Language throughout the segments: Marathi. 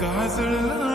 காதல்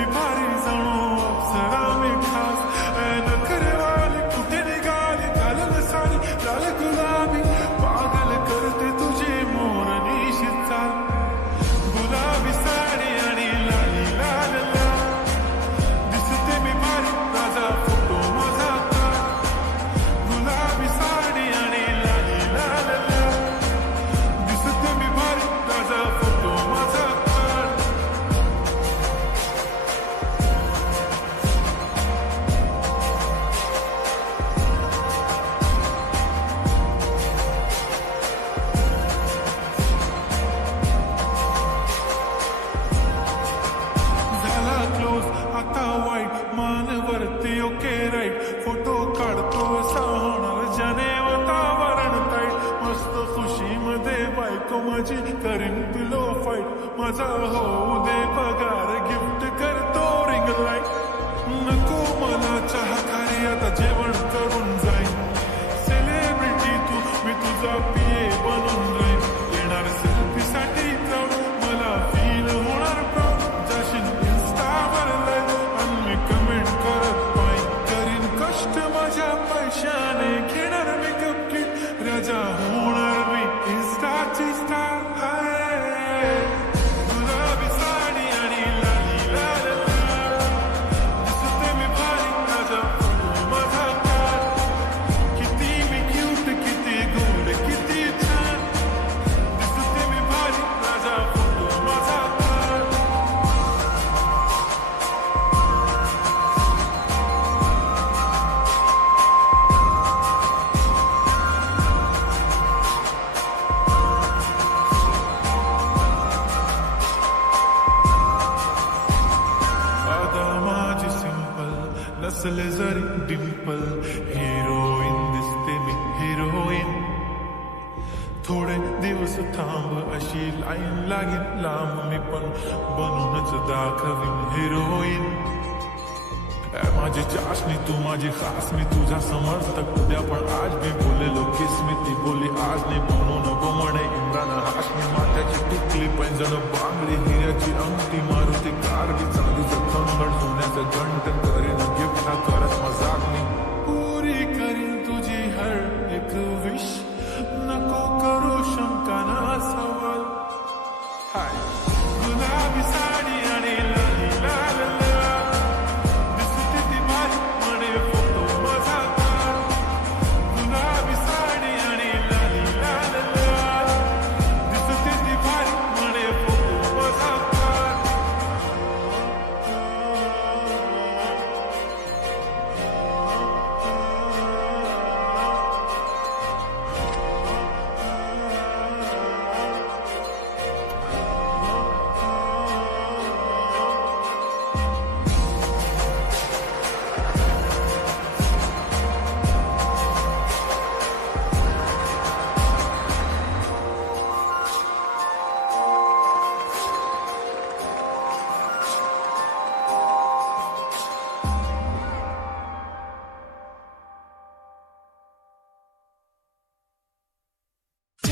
be party. माझी करीन पिलो फाईट माझा होऊ दे पगार गिफ्ट करतो रिंग लाइट नको मला चहा आता जेवण करून जाईल सेलिब्रिटी तू मी तुझा पिये बनून जाईल येणार सेल्फी साठी मला फील होणार प्राऊड जाशील इन्स्टावर आणि मी कमेंट करत पाहिजे करीन कष्ट माझ्या पैशाने घेणार मी किट राजा हो डिंपल हिरोईन दिसते मी हिरोईन थोडे दिवस थांब अशी लाईन लागेल लांब मी पण बनूनच दाखवीन हिरोईन माझी चाशणी तू माझी खास मी तुझा समर्थक. उद्या पण आज मी बोलेलो किस मी ती बोली आज नाही बनून बमणे इम्रान हाश मी माथ्याची टिकली जण बांगडी हिऱ्याची अंगठी. मा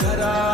खरा